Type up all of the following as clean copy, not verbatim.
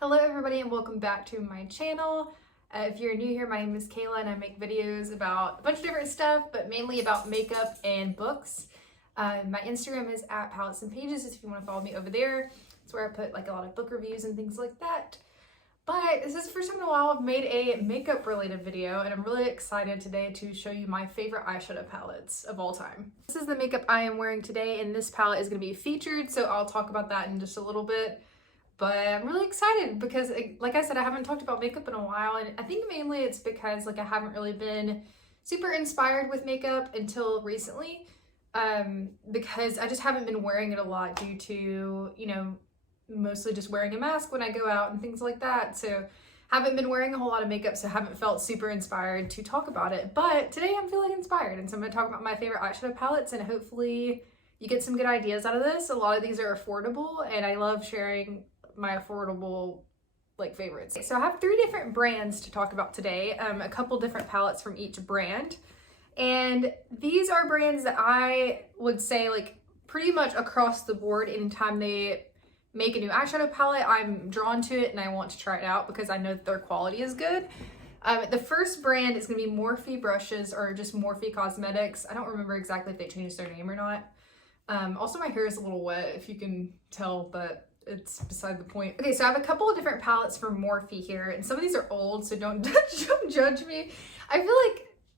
Hello everybody and welcome back to my channel. If you're new here, my name is Kayla and I make videos about a bunch of different stuff, but mainly about makeup and books. My Instagram is @palettesandpages if you want to follow me over there. It's where I put like a lot of book reviews and things like that. But this is the first time in a while I've made a makeup related video, and I'm really excited today to show you my favorite eyeshadow palettes of all time. This is the makeup I am wearing today, and this palette is going to be featured, so I'll talk about that in just a little bit. But I'm really excited because, like I said, I haven't talked about makeup in a while, and I think mainly it's because I haven't really been super inspired with makeup until recently, because I just haven't been wearing it a lot due to, mostly just wearing a mask when I go out and things like that. So haven't been wearing a whole lot of makeup, so haven't felt super inspired to talk about it. But today I'm feeling inspired, and so I'm going to talk about my favorite eyeshadow palettes, and hopefully you get some good ideas out of this. A lot of these are affordable, and I love sharing my affordable favorites. So I have 3 different brands to talk about today, a couple different palettes from each brand, and these are brands that I would say pretty much across the board, anytime they make a new eyeshadow palette, I'm drawn to it and I want to try it out because I know that their quality is good. The first brand is going to be Morphe brushes, or just Morphe Cosmetics. I don't remember exactly if they changed their name or not. Also my hair is a little wet if you can tell, but it's beside the point. Okay, so I have a couple of different palettes from Morphe here, and some of these are old, so don't judge me. I feel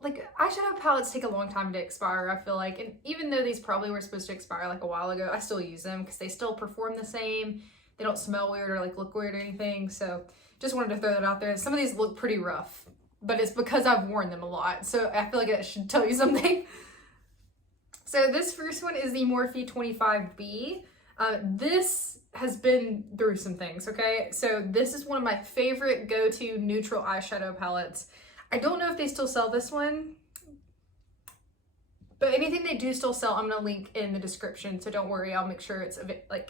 like eyeshadow palettes take a long time to expire, I feel like, and even though these probably were supposed to expire a while ago, I still use them because they still perform the same. They don't smell weird or look weird or anything, so just wanted to throw that out there. Some of these look pretty rough, but it's because I've worn them a lot, so I feel like that should tell you something. So this first one is the Morphe 25B. This has been through some things, okay? So this is one of my favorite go-to neutral eyeshadow palettes. I don't know if they still sell this one, but anything they do still sell, I'm gonna link in the description, so don't worry, I'll make sure it's,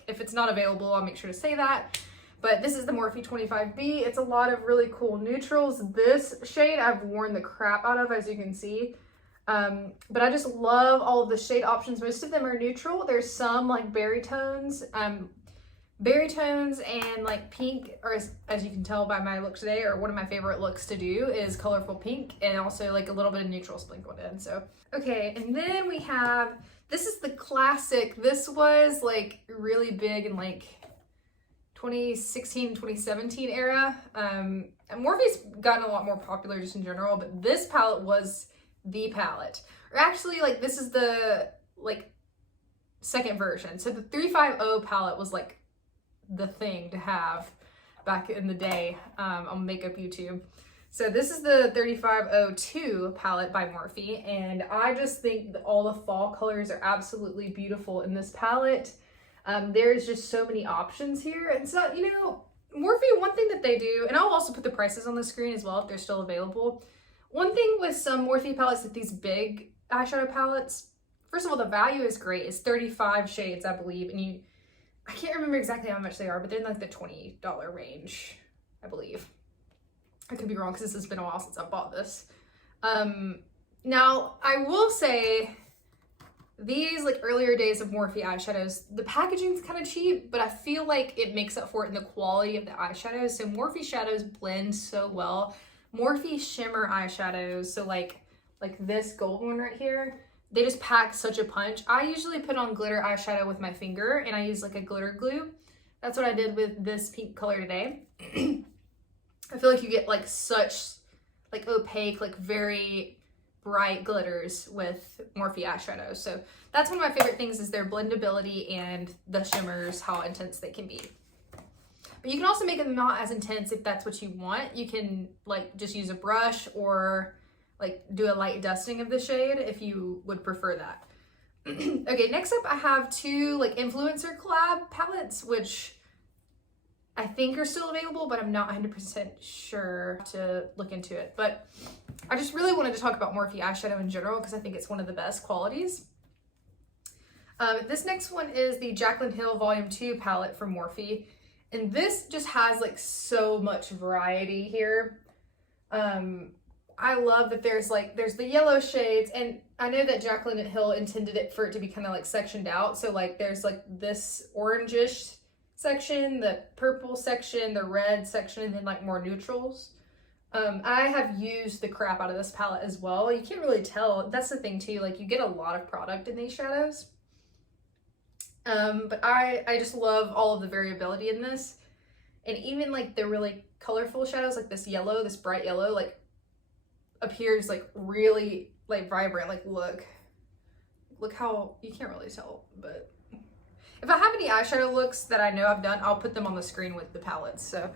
if it's not available, I'll make sure to say that. But this is the Morphe 25B. It's a lot of really cool neutrals. This shade I've worn the crap out of, as you can see. But I just love all of the shade options. Most of them are neutral. There's some berry tones and pink, or as you can tell by my look today, or one of my favorite looks to do is colorful pink, and also a little bit of neutral sprinkled in. So okay, and then we have, this is the classic. This was really big in 2016 2017 era. And Morphe's gotten a lot more popular just in general, but this palette was the palette, or actually this is the second version. So the 350 palette was the thing to have back in the day on makeup YouTube. So this is the 3502 palette by Morphe, and I just think that all the fall colors are absolutely beautiful in this palette. There's just so many options here, and so Morphe, one thing that they do, and I'll also put the prices on the screen as well if they're still available. One thing with some Morphe palettes, these big eyeshadow palettes, first of all, the value is great. It's 35 shades, I believe, and I can't remember exactly how much they are, but they're in the $20 range, I believe. I could be wrong because this has been a while since I bought this. Now, I will say, these earlier days of Morphe eyeshadows, the packaging's kind of cheap, but I feel like it makes up for it in the quality of the eyeshadows. So Morphe shadows blend so well. Morphe shimmer eyeshadows, so like this gold one right here, they just pack such a punch. I usually put on glitter eyeshadow with my finger, and I use a glitter glue. That's what I did with this pink color today. I feel like you get such opaque, very bright glitters with Morphe eyeshadows. So that's one of my favorite things, is their blendability and the shimmers, how intense they can be. But you can also make them not as intense if that's what you want. You can just use a brush, or do a light dusting of the shade if you would prefer that. Okay, next up I have 2 influencer collab palettes, which I think are still available, but I'm not 100% sure to look into it. But I just really wanted to talk about Morphe eyeshadow in general because I think it's one of the best qualities. This next one is the Jaclyn Hill Volume 2 palette from Morphe. And this just has so much variety here. I love that there's the yellow shades, and I know that Jaclyn Hill intended it for it to be kind of sectioned out. So there's this orangish section, the purple section, the red section, and then like more neutrals. I have used the crap out of this palette as well. You can't really tell. That's the thing too, like you get a lot of product in these shadows. But I just love all of the variability in this. And even like the really colorful shadows, like this yellow, this bright yellow, like appears like really like vibrant. Like look how, you can't really tell, but if I have any eyeshadow looks that I know I've done, I'll put them on the screen with the palettes. So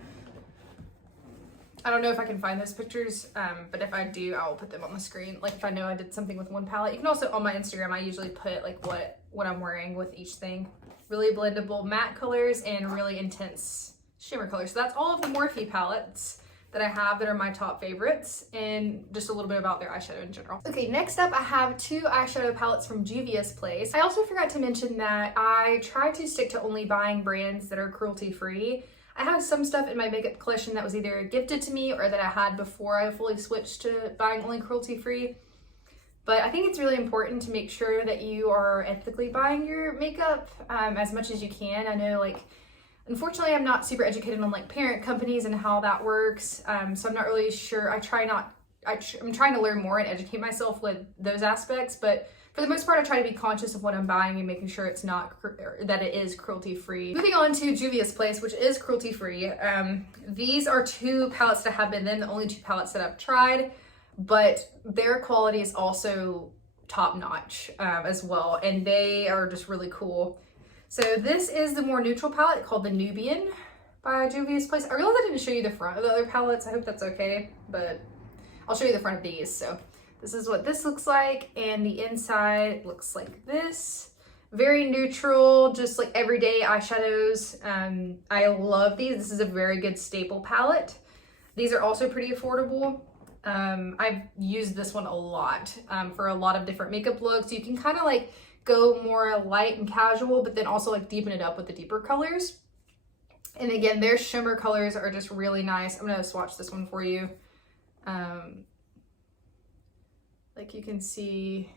I don't know if I can find those pictures, but if I do, I'll put them on the screen. Like if I know I did something with one palette. You can also, on my Instagram, I usually put like what I'm wearing with each thing. Really blendable matte colors and really intense shimmer colors. So that's all of the Morphe palettes that I have that are my top favorites, and just a little bit about their eyeshadow in general. Okay, next up I have 2 eyeshadow palettes from Juvia's Place. I also forgot to mention that I try to stick to only buying brands that are cruelty-free. I have some stuff in my makeup collection that was either gifted to me or that I had before I fully switched to buying only cruelty-free. But I think it's really important to make sure that you are ethically buying your makeup as much as you can. I know, like, unfortunately, I'm not super educated on like parent companies and how that works. So I'm not really sure. I'm trying to learn more and educate myself with those aspects. But for the most part, I try to be conscious of what I'm buying and making sure it's not, that it is cruelty-free. Moving on to Juvia's Place, which is cruelty-free. These are 2 palettes that have been then, the only 2 palettes that I've tried, but their quality is also top-notch as well. And they are just really cool. So this is the more neutral palette called the Nubian by Juvia's Place. I realized I didn't show you the front of the other palettes. I hope that's okay, but I'll show you the front of these. So this is what this looks like, and the inside looks like this. Very neutral, just like everyday eyeshadows. I love these. This is a very good staple palette. These are also pretty affordable. I've used this one a lot for a lot of different makeup looks. You can kind of like go more light and casual, but then also like deepen it up with the deeper colors. And again, their shimmer colors are just really nice. I'm gonna swatch this one for you. Like you can see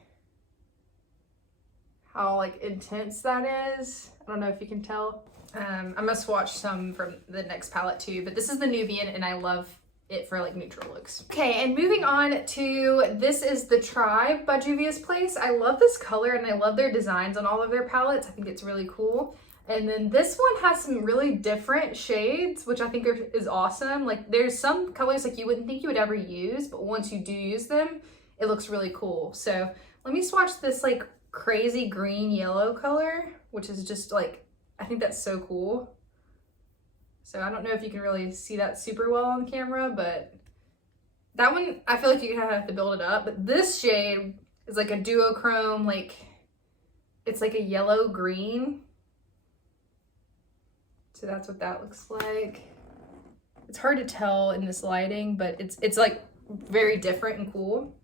how like intense that is. I don't know if you can tell. I'm gonna swatch some from the next palette too, but this is the Nubian and I love it for like neutral looks. Okay, and moving on to, this is the Tribe by Juvia's Place. I love this color and I love their designs on all of their palettes. I think it's really cool. And then this one has some really different shades, which I think is awesome. Like there's some colors like you wouldn't think you would ever use, but once you do use them, it looks really cool. So let me swatch this like crazy green yellow color, which is just like, I think that's so cool. So I don't know if you can really see that super well on camera, but that one, I feel like you kind of have to build it up. But this shade is like a duochrome, like it's like a yellow green. So that's what that looks like. It's hard to tell in this lighting, but it's like very different and cool.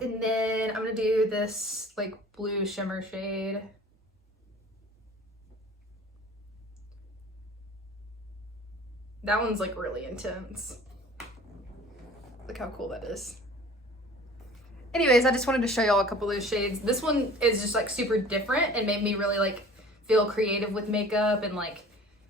And then I'm gonna do this like blue shimmer shade. That one's like really intense. Look how cool that is. Anyways, I just wanted to show y'all a couple of those shades. This one is just like super different and made me really like feel creative with makeup, and like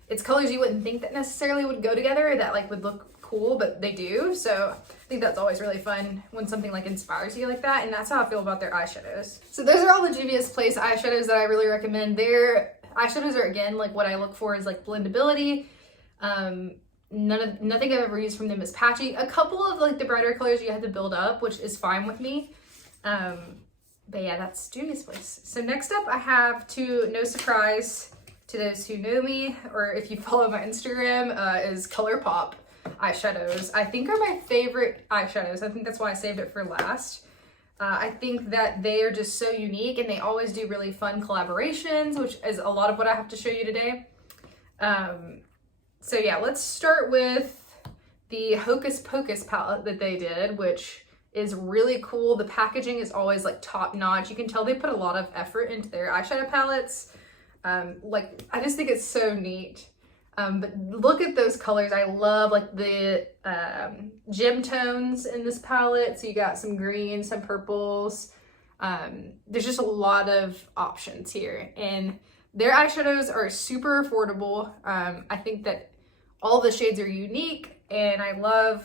it's colors you wouldn't think that necessarily would go together, that like would look cool, but they do. So I think that's always really fun when something like inspires you like that, and that's how I feel about their eyeshadows. So those are all the Juvia's Place eyeshadows that I really recommend. Their eyeshadows are, again, like what I look for is like blendability. Nothing I've ever used from them is patchy. A couple of like the brighter colors you have to build up, which is fine with me. But yeah, that's Juvia's Place. So next up I have two, no surprise to those who know me, or if you follow my Instagram, is ColourPop eyeshadows. I think are my favorite eyeshadows. I think that's why I saved it for last. I think that they are just so unique, and they always do really fun collaborations, which is a lot of what I have to show you today. So yeah, let's start with the Hocus Pocus palette that they did, which is really cool. The packaging is always like top notch. You can tell they put a lot of effort into their eyeshadow palettes. Like, I just think it's so neat. But look at those colors. I love like the gem tones in this palette. So you got some greens, some purples. There's just a lot of options here. And Their eyeshadows are super affordable. I think that all the shades are unique and I love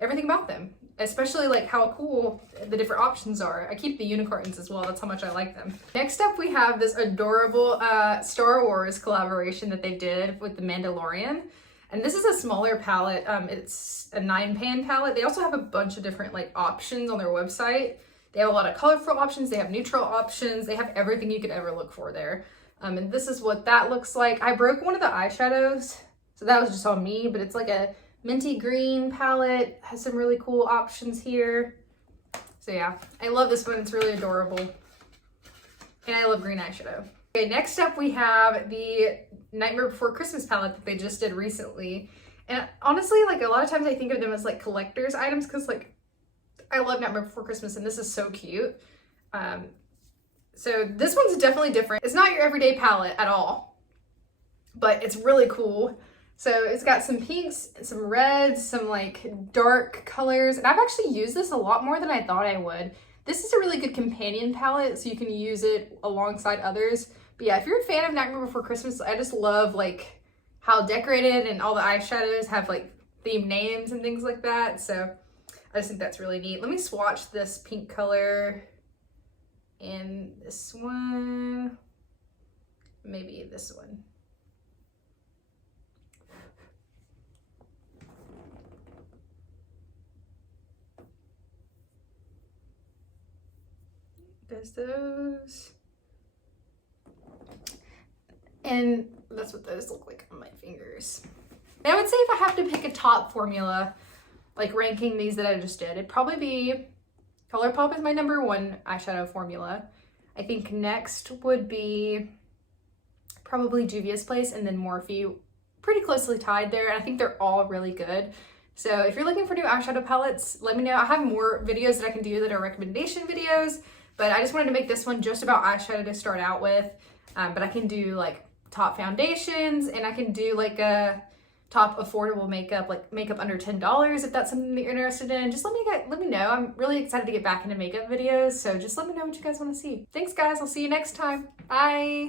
everything about them, especially like how cool the different options are. I keep the unicorns as well, that's how much I like them. Next up we have this adorable Star Wars collaboration that they did with the Mandalorian. And this is a smaller palette, it's a 9-pan palette. They also have a bunch of different like options on their website. They have a lot of colorful options, they have neutral options, they have everything you could ever look for there. And this is what that looks like. I broke one of the eyeshadows, so that was just on me, but it's like a minty green palette, has some really cool options here. So yeah, I love this one, it's really adorable. And I love green eyeshadow. Okay, next up we have the Nightmare Before Christmas palette that they just did recently. And honestly, like a lot of times I think of them as like collector's items because like I love Nightmare Before Christmas and this is so cute. So this one's definitely different. It's not your everyday palette at all, but it's really cool. So it's got some pinks, some reds, some like dark colors. And I've actually used this a lot more than I thought I would. This is a really good companion palette, so you can use it alongside others. But yeah, if you're a fan of Nightmare Before Christmas, I just love like how decorated and all the eyeshadows have like themed names and things like that. So I just think that's really neat. Let me swatch this pink color and this one, maybe this one. There's those. And that's what those look like on my fingers. And I would say if I have to pick a top formula, like ranking these that I just did, it'd probably be ColourPop is my #1 eyeshadow formula. I think next would be probably Juvia's Place and then Morphe, pretty closely tied there. I think they're all really good. So if you're looking for new eyeshadow palettes, let me know. I have more videos that I can do that are recommendation videos, but I just wanted to make this one just about eyeshadow to start out with. But I can do like top foundations and I can do like a top affordable makeup, like makeup under $10 if that's something that you're interested in. Just let me know. I'm really excited to get back into makeup videos, so just let me know what you guys want to see. Thanks guys, I'll see you next time. Bye.